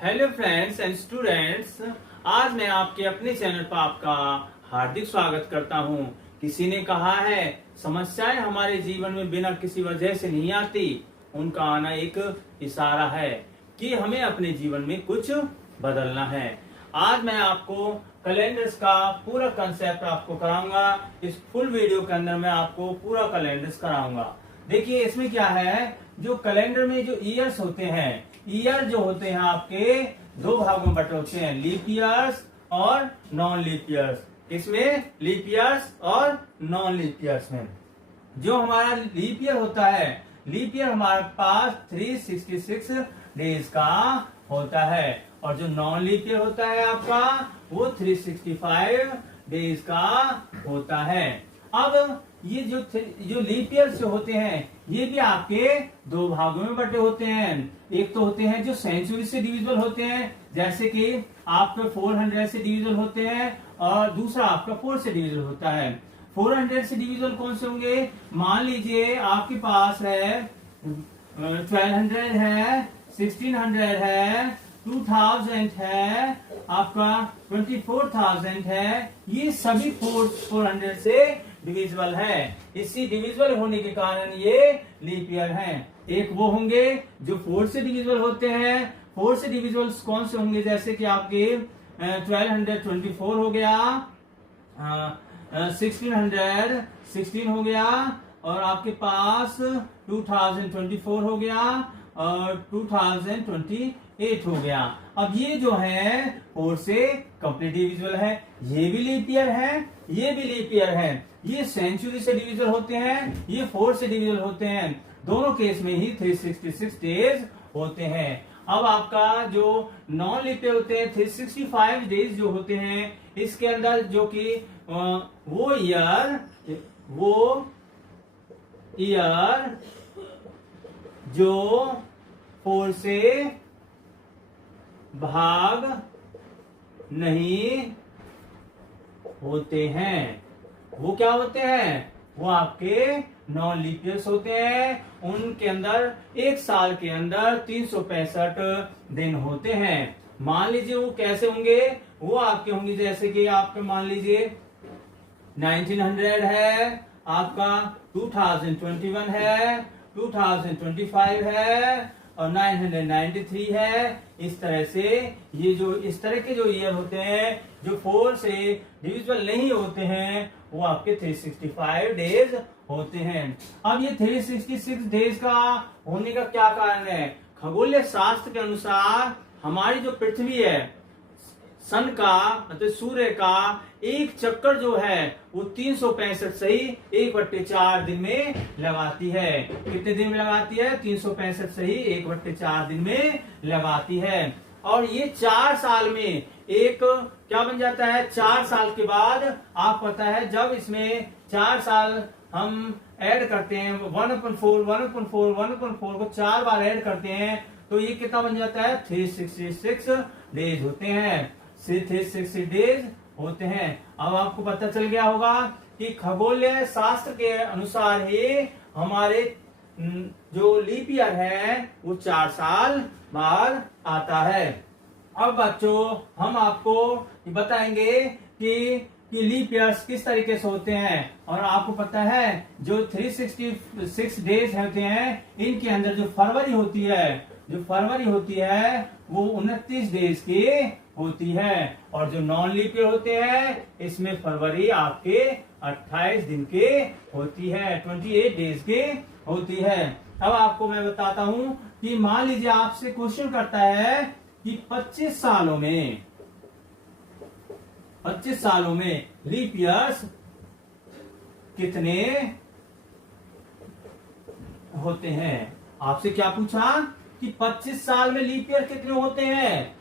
Hello friends and students, आज मैं आपके अपने चैनल पर आपका हार्दिक स्वागत करता हूं। किसी ने कहा है समस्याएं हमारे जीवन में बिना किसी वजह से नहीं आती, उनका आना एक इशारा है कि हमें अपने जीवन में कुछ बदलना है। आज मैं आपको कैलेंडर्स का पूरा कंसेप्ट आपको कराऊंगा। इस फुल वीडियो के अंदर मैं आपको पूरा कैलेंडर्स कराऊंगा। देखिए इसमें क्या है, जो कैलेंडर में जो ईयर्स होते हैं, ईयर जो होते हैं आपके दो भागों में बटे होते हैं, लीप ईयर्स और नॉन लीप ईयर्स। इसमें लीप ईयर्स और नॉन लीप ईयर्स में जो हमारा लीप ईयर होता है, लीप ईयर हमारे पास 366 डेज का होता है और जो नॉन लीप ईयर होता है आपका वो 365 डेज का होता है। अब ये जो लीप ईयर जो होते हैं ये भी आपके दो भागों में बटे होते हैं। एक तो होते हैं जो सेंचुरी से डिविजिबल होते हैं, जैसे कि आपके 400 से डिविजिबल होते हैं, और दूसरा आपका 4 से डिविजिबल होता है। 400 से डिविजिबल कौन से होंगे? मान लीजिए आपके पास है 1200 है, 1600 है, 2000 है, आपका 24,000 है। ये सभी 400 से डिविजिबल है। इसी डिविजिबल होने के कारण ये लीप ईयर हैं। एक वो होंगे जो 4 से डिविजिबल होते हैं। 4 से डिविजिबल कौन से होंगे? जैसे कि आपके 1224 हो गया, 1616 हो गया, और आपके पास 2024 हो गया और 2028 हो गया। अब ये जो है 4 से कंप्लीट डिविजिबल है, ये भी लीप ईयर है, ये भी लीप ईयर है। ये सेंचुरी से डिविजिबल होते हैं, ये 4 से डिविजिबल होते हैं। दोनों केस में ही 366 डेज होते हैं। अब आपका जो नॉन लीप ईयर होते हैं 365 डेज जो होते हैं, इसके अंदर जो कि वो ईयर जो 4 से भाग नहीं होते हैं, वो क्या होते हैं? वो आपके नॉन लीप ईयर्स होते हैं। उनके अंदर एक साल के अंदर 365 दिन होते हैं। मान लीजिए वो कैसे होंगे? वो आपके होंगे जैसे कि आपके मान लीजिए 1900 है, आपका 2021 है, 2025 है और 993 है। इस तरह से ये जो इस तरह के जो ईयर होते हैं जो 4 से डिविजिबल नहीं होते हैं वो आपके 365 डेज होते हैं। अब ये 366 डेज का होने का क्या कारण है? खगोलीय शास्त्र के अनुसार हमारी जो पृथ्वी है, सन का मतलब सूर्य का एक चक्कर जो है वो 365 सही 1/4 दिन में लगाती है। कितने दिन में लगाती है? 365 सही 1/4 दिन में लगाती है। और ये 4 साल में एक क्या बन जाता है? 4 साल के बाद आप पता है जब इसमें 4 साल हम ऐड करते हैं 1/4 को 4 बार ऐड करते हैं तो ये कितना बन जाता है? 366 डेज होते हैं। 360 डेज होते हैं। अब आपको पता चल गया होगा कि खगोलीय शास्त्र के अनुसार ही हमारे जो लीप ईयर है वो 4 साल बाद आता है। अब बच्चों हम आपको बताएंगे कि लीप ईयर्स किस तरीके से होते हैं। और आपको पता है जो 366 डेज होते हैं इनके अंदर जो फरवरी होती है वो 29 डेज की होती है, और जो नॉन लीप ईयर होते हैं इसमें फरवरी आपके 28 दिन के होती है, 28 डेज के होती है। अब आपको मैं बताता हूं कि मान लीजिए आपसे क्वेश्चन करता है कि 25 सालों में लीप ईयर्स कितने होते हैं। आपसे क्या पूछा कि 25 साल में लीप ईयर कितने होते हैं?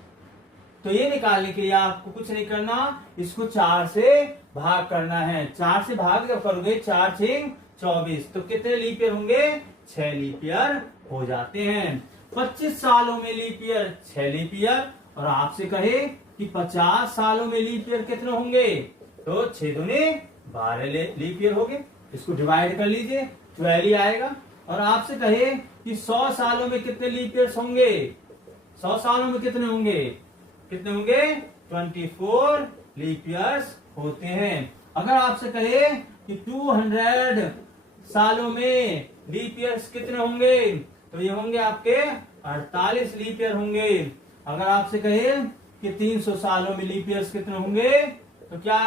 तो ये निकालने के लिए आपको कुछ नहीं करना, इसको 4 से भाग करना है। 4 से भाग जब करोगे 4 6 24 तो कितने लीप ईयर होंगे? 6 लीप ईयर हो जाते हैं। 25 सालों में लीप ईयर 6 लीप ईयर, और आपसे कहे कि 50 सालों में लीप ईयर कितने होंगे? तो 6 दूने 12 लीप ईयर होंगे। इसको डिवाइड कर लीजिए 12 ही आएगा। और आपसे कहे कि 100 सालों में कितने लीप ईयर्स होंगे? 100 सालों में कितने होंगे? कितने होंगे? 24 लीप ईयर्स होते हैं। अगर आपसे कहे कि 200 सालों में लीप ईयर्स कितने होंगे, तो ये होंगे आपके 48 लीप ईयर होंगे। अगर आपसे कहे कि 300 सालों में लीप ईयर्स कितने होंगे, तो क्या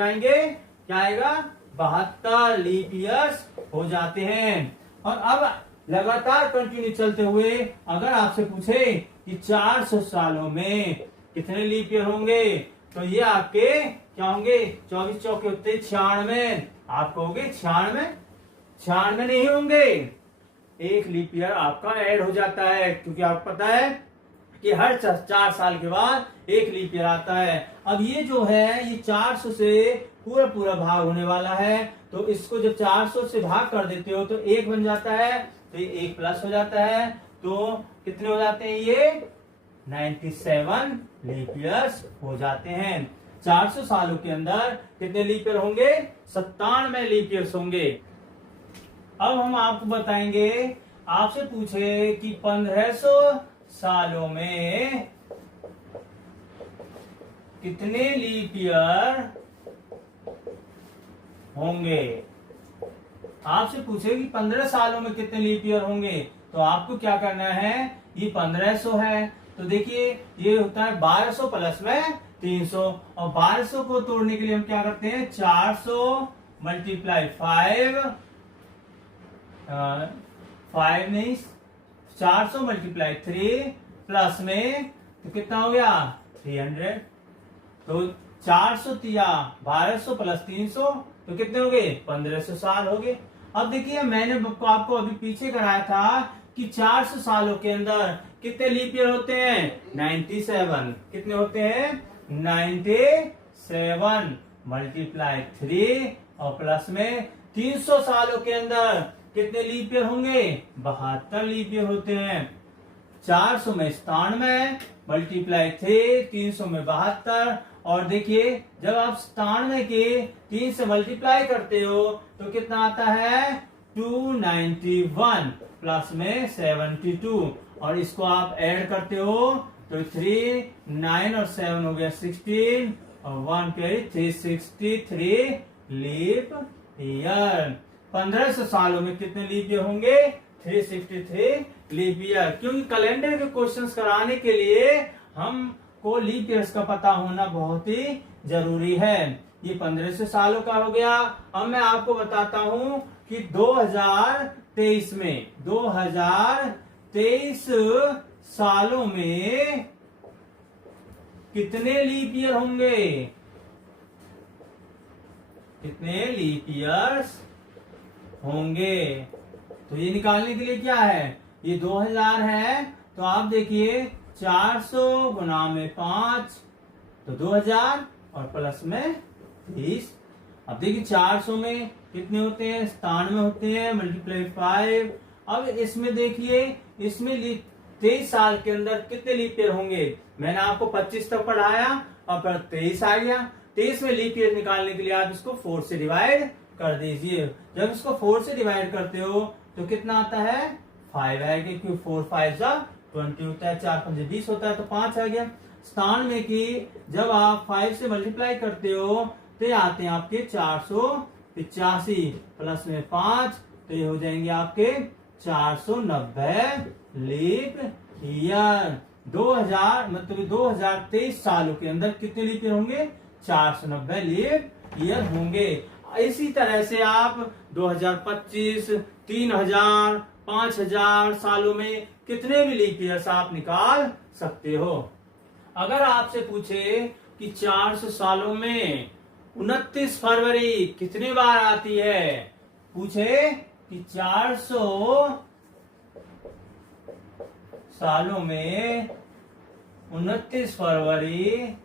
आएंगे? क्या आएगा? 72 लीप ईयर्स हो जाते हैं। और अब लगातार कंटिन्यू चलते हुए अगर आपसे पूछे कि 400 सालों में कितने लीप ईयर होंगे, तो ये आपके क्या होंगे? 24 चौके होते 96। आप कहोगे 96? 96 नहीं होंगे, एक लीप ईयर आपका ऐड हो जाता है, क्योंकि आपको पता है कि हर 4 साल के बाद एक लीप ईयर आता है। अब ये जो है ये 400 से पूरा पूरा भाग होने वाला है, तो इसको जब 400 से भाग कर देते हो तो 1 बन जाता है, तो ये 1 प्लस हो जाता है। तो कितने हो जाते हैं? ये 97 लीप ईयर्स हो जाते हैं। 400 सालों के अंदर कितने लीप ईयर होंगे? 97 लीप ईयर्स होंगे। अब हम आपको बताएंगे, आपसे पूछे कि 1500 सालों में कितने लीप ईयर होंगे। आपसे पूछे कि 15 सालों में कितने लीप ईयर होंगे, तो आपको क्या करना है? ये 1500 है, तो देखिए ये होता है 1200 प्लस में 300, और 1200 को तोड़ने के लिए हम क्या करते हैं? 400 मल्टीप्लाई 5 नहीं, 400 मल्टीप्लाई 3 प्लस में तो कितना हो गया? 300। तो 400 तिया 1200 प्लस 300 तो कितने हो गए? 1500 साल हो गए। अब देखिए मैंने आपको अभी पीछे कराया था कि 400 सालों के अंदर कितने लीप ईयर होते हैं? 97। कितने होते हैं? 97 मल्टीप्लाई 3 और प्लस में 300 सालों के अंदर कितने लीप ईयर होंगे? 72 लीप ईयर होते हैं। 400 में 97 मल्टीप्लाई 3, 300 में 72। और देखिए जब आप 97 के 3 से मल्टीप्लाई करते हो तो कितना आता है? 291 प्लस में 72, और इसको आप ऐड करते हो तो 3, 9 और 7 हो गया 16, और 1 पे 363 लीप ईयर। 1500 सालों में कितने लीप ईयर होंगे? 363 लीप ईयर। क्योंकि कैलेंडर के क्वेश्चंस कराने के लिए हमको लीप ईयर्स का पता होना बहुत ही जरूरी है। ये 1500 सालों का हो गया। अब मैं आपको बताता हूं कि 2023 सालों में कितने लीप ईयर होंगे? कितने लीप ईयर्स होंगे? तो ये निकालने के लिए क्या है? ये 2000 है, तो आप देखिए 400 गुना में 5 तो 2000 और प्लस में 30। अब देखिए 400 में कितने होते हैं? 97 होते हैं मल्टीप्लाई 5। अब इसमें देखिए इसमें 23 साल के अंदर कितने लीप ईयर होंगे? मैंने आपको 25 तक पढ़ाया और फिर 23 आ गया। 23 में लीप ईयर निकालने के लिए आप इसको 4 से डिवाइड कर दीजिए। जब इसको 4 से डिवाइड करते हो तो कितना आता है? 5 आएगा, क्योंकि 4 5 20 होता है, 4 5 20 होता है, तो 5 आ गया। 97 की जब आप 5 से मल्टीप्लाई करते हो तो ये आते हैं आपके 485 प्लस में 5, तो ये हो जाएंगे आपके 490 लीप ईयर। 2000 मतलब 2023 सालों के अंदर कितने लीप ईयर होंगे? 490 लीप ईयर होंगे। इसी तरह से आप 2025, 3000, 5000 सालों में कितने भी लीप ईयर्स आप निकाल सकते हो। अगर आपसे पूछे कि 400 सालों में 29 फरवरी कितनी बार आती है, पूछे कि 400 सालों में 29 फरवरी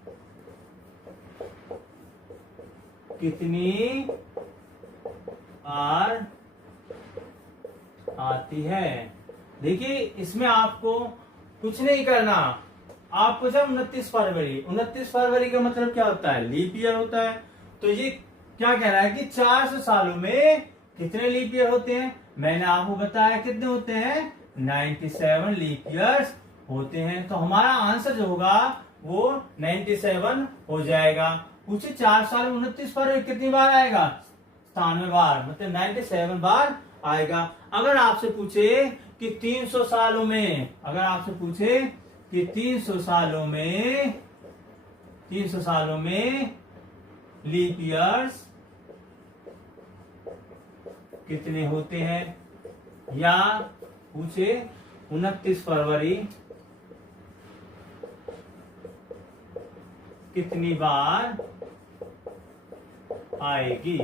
कितनी बार आती है? देखिए इसमें आपको कुछ नहीं करना। आपको जब 29 फरवरी का मतलब क्या होता है? लीप ईयर होता है। तो ये क्या कह रहा है कि 400 सालों में कितने लीप ईयर होते हैं? मैंने आपको बताया कितने होते हैं? 97 लीप ईयर्स होते हैं। तो हमारा आंसर जो होगा वो 97 हो जाएगा। पूछे 4 साल में 29 फरवरी कितनी बार आएगा? 97 बार, मतलब 97 बार आएगा। अगर आपसे पूछे कि 300 सालों में, अगर आपसे पूछे कि 300 सालों में लीप ईयर्स कितने होते हैं, या पूछे 29 फरवरी कितनी बार आएगी,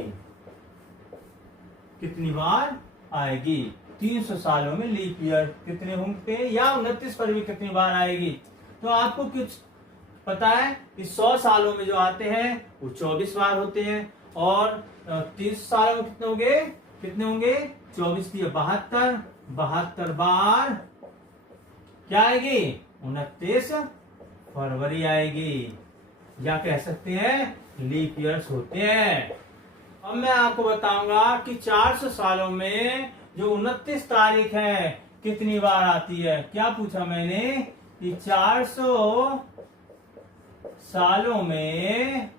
कितनी बार आएगी, 300 सालों में लीप ईयर कितने होंगे, या 29 फरवरी कितनी बार आएगी। तो आपको कुछ पता है कि 100 सालों में जो आते हैं वो 24 बार होते हैं, और 30 सालों में कितने होंगे 24 की 72 बार क्या आएगी, 29 फरवरी आएगी, या कह सकते हैं लीप ईयर्स होते हैं। अब मैं आपको बताऊंगा कि 400 सालों में जो 29 तारीख है कितनी बार आती है। क्या पूछा मैंने कि 400 सालों में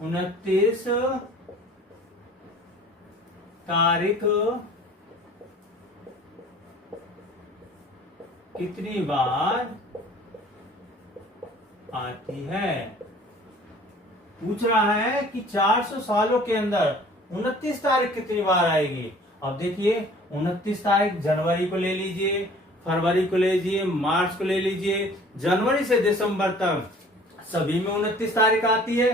29 तारीख कितनी बार आती है। पूछ रहा है कि 400 सालों के अंदर 29 तारीख कितनी बार आएगी। अब देखिए 29 तारीख जनवरी को ले लीजिए, फरवरी को ले लीजिए, मार्च को ले लीजिए, जनवरी से दिसंबर तक सभी में 29 तारीख आती है।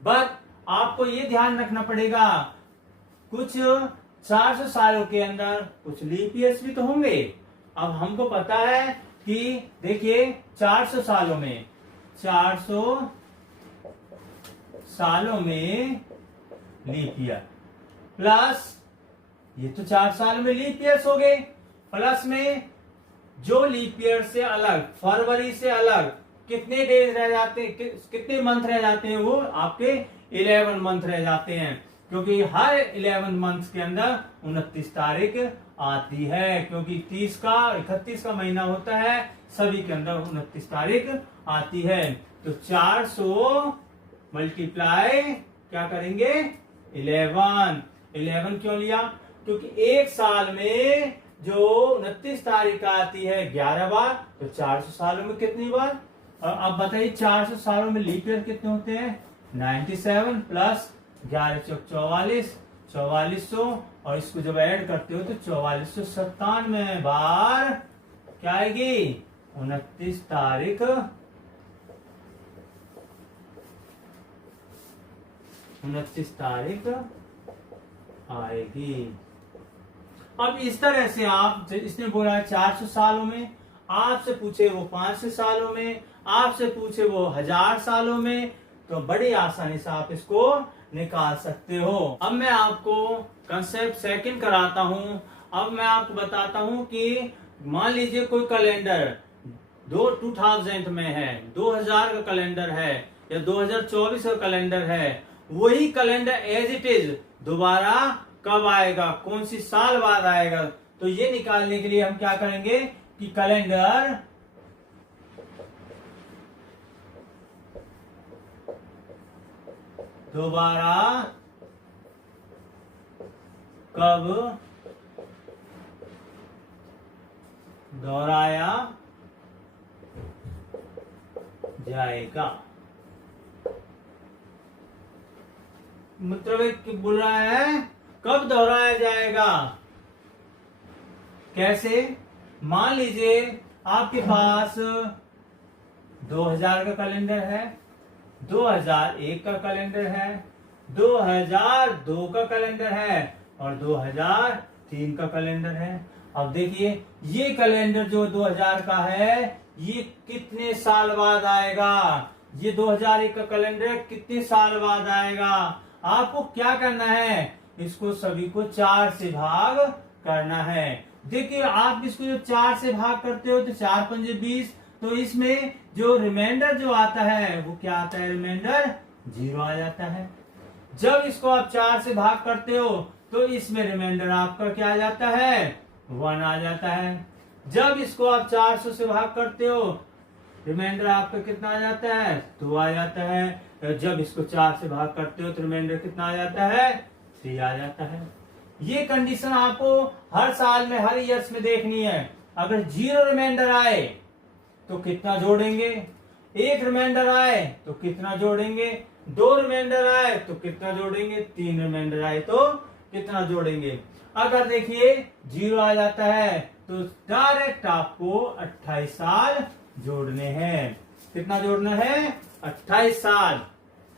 बट आपको ये ध्यान रखना पड़ेगा कुछ 400 सालों के अंदर कुछ लीप ईयर्स भी तो होंगे। अब हमको पता है कि देखिए 400 सालों में 400 सालों में लीप ईयर प्लस ये तो 4 साल में लीप ईयर्स हो गए, प्लस में जो लीप ईयर से अलग, फरवरी से अलग कितने डेज रह जाते हैं, कितने मंथ रह जाते हैं, वो आपके 11 मंथ रह जाते हैं, क्योंकि हर 11 मंथ के अंदर 29 तारीख आती है, क्योंकि 30 का 31 का महीना होता है, सभी के अंदर 29 तारीख आती है। तो 400 मल्टीप्लाई क्या करेंगे 11 क्यों लिया, क्योंकि एक साल में जो 29 तारीख आती है 11 बार, तो 400 सालों में कितनी बार। और अब बताइए 400 सालों में लीप ईयर कितने होते हैं 97 प्लस 11 चौक 4400, और इसको जब ऐड करते हो तो 4497 बार क्या आएगी 29 तारीख 29 तारीख आएगी। अब इस तरह से आप, इसने बोला 400 सालों में, आपसे पूछे वो 500 सालों में, आपसे पूछे वो 1000 सालों में, तो बड़ी आसानी से आप इसको निकाल सकते हो। अब मैं आपको कंसेप्ट सेकंड कराता हूं। अब मैं आपको बताता हूं कि मान लीजिए कोई कैलेंडर 2000 में है, 2000 का कैलेंडर है, या 2024 का कैलेंडर है, वही कैलेंडर एज इट इज दोबारा कब आएगा, कौन सी साल बाद आएगा। तो ये निकालने के लिए हम क्या करेंगे कि कैलेंडर दोबारा कब दोहराया जाएगा। मतलब बोल रहा है कब दोहराया जाएगा, कैसे। मान लीजिए आपके पास 2000 का कैलेंडर है, 2001 का कैलेंडर है, 2002 का कैलेंडर है, और 2003 का कैलेंडर है। अब देखिए ये कैलेंडर जो 2000 का है ये कितने साल बाद आएगा, ये 2001 का कैलेंडर कितने साल बाद आएगा। आपको क्या करना है, इसको सभी को 4 से भाग करना है। देखिए आप इसको जब 4 से भाग करते हो तो 4 पंजे 20, तो इसमें जो रिमाइंडर जो आता है वो क्या आता है, रिमाइंडर 0 आ जाता है। जब इसको आप 4 से भाग करते हो तो इसमें रिमाइंडर आपका क्या आ जाता है 1 आ जाता है। जब इसको आप 400 से भाग करते हो, रिमाइंडर आपका कितना आ जाता है? 2 आ जाता है। जब इसको 4 से भाग करते हो तो रिमाइंडर कितना आ जाता है? 3 आ जाता है। ये कंडीशन आपको हर साल में, हर ईयर्स में देखनी है। अगर 0 रिमाइंडर आए तो कितना जोड़ेंगे? 1 रिमाइंडर आए तो कितना जोड़ेंगे? 2 रिमाइंडर आए तो कितना जोड़ेंगे? 3 रिमाइंडर आए तो कितना जोड़ेंगे? अगर देखिए 0 आ जाता है तो डायरेक्ट आपको 28 साल जोड़ने हैं। कितना जोड़ना है? 28 साल।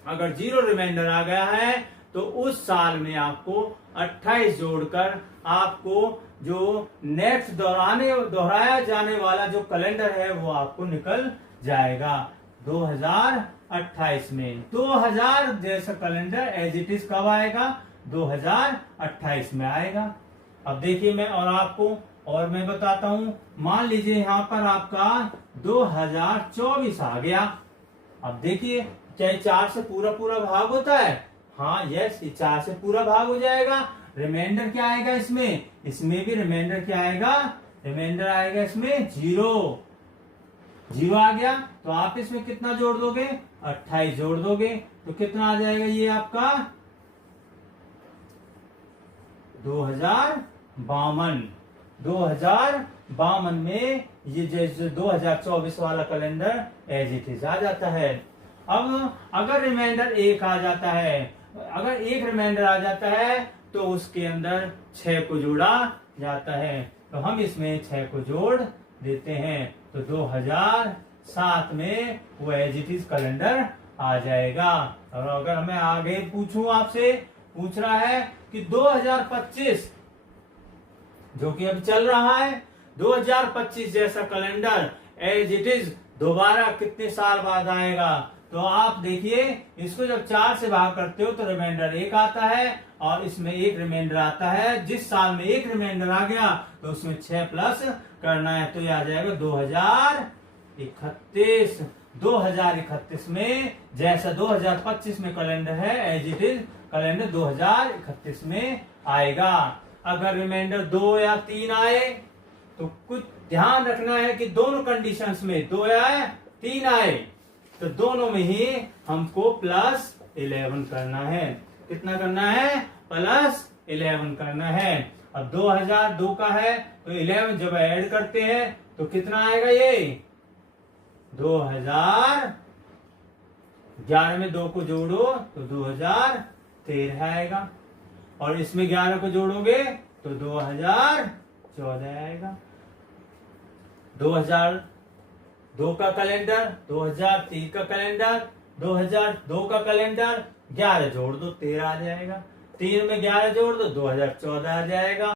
अगर 0 रिमाइंडर आ गया है तो उस साल में आपको 28 जोड़कर आपको जो नेक्स्ट दोहराया जाने वाला जो कैलेंडर है वो आपको निकल जाएगा 2028 में। 2000 जैसा कैलेंडर एज इट इज कब आएगा? 2028 में आएगा। अब देखिए मैं मैं बताता हूं। मान लीजिए यहाँ पर आपका 2024 आ गया। अब देखिए, क्या 4 से पूरा पूरा भाग होता है? हाँ, यस, 4 से पूरा भाग हो जाएगा। रिमाइंडर क्या आएगा इसमें? इसमें भी रिमाइंडर क्या आएगा? रिमाइंडर आएगा इसमें 0 आ गया तो आप इसमें कितना जोड़ दोगे? 28 जोड़ दोगे तो कितना आ जाएगा? ये आपका 2052 में ये जैसे 2024 वाला कैलेंडर एज इट इज आ जाता है। अब अगर रिमाइंडर 1 आ जाता है, अगर 1 रिमाइंडर आ जाता है तो उसके अंदर 6 को जोड़ा जाता है। तो हम इसमें 6 को जोड़ देते हैं तो 2007 में वो एज इट इज कैलेंडर आ जाएगा। और अगर मैं आगे पूछूं, आपसे पूछ रहा है कि 2025 जो कि अब चल रहा है, 2025 जैसा कैलेंडर एज इट इज दोबारा कितने साल बाद आएगा? तो आप देखिए, इसको जब 4 से भाग करते हो तो रिमाइंडर 1 आता है और इसमें 1 रिमाइंडर आता है। जिस साल में 1 रिमाइंडर आ गया तो उसमें 6 प्लस करना है तो ये आ जाएगा 2031। 2031 में जैसा 2025 में कैलेंडर है एज इट इज कैलेंडर 2031 में आएगा। अगर रिमाइंडर 2 या 3 आए तो कुछ ध्यान रखना है कि दोनों कंडीशंस में 2 या 3 आए तो दोनों में ही हमको +11 करना है। कितना करना है? +11 करना है। अब 2002 का है तो 11 जब ऐड करते हैं तो कितना आएगा? ये 2011 में 2 को जोड़ो तो 2013 आएगा और इसमें 11 को जोड़ोगे तो 2014 आएगा। 2002 का कैलेंडर, 2003 का कैलेंडर, 2002 का कैलेंडर 11 जोड़ दो 13 आ जाएगा। 3 में 11 जोड़ दो 2014 आ जाएगा।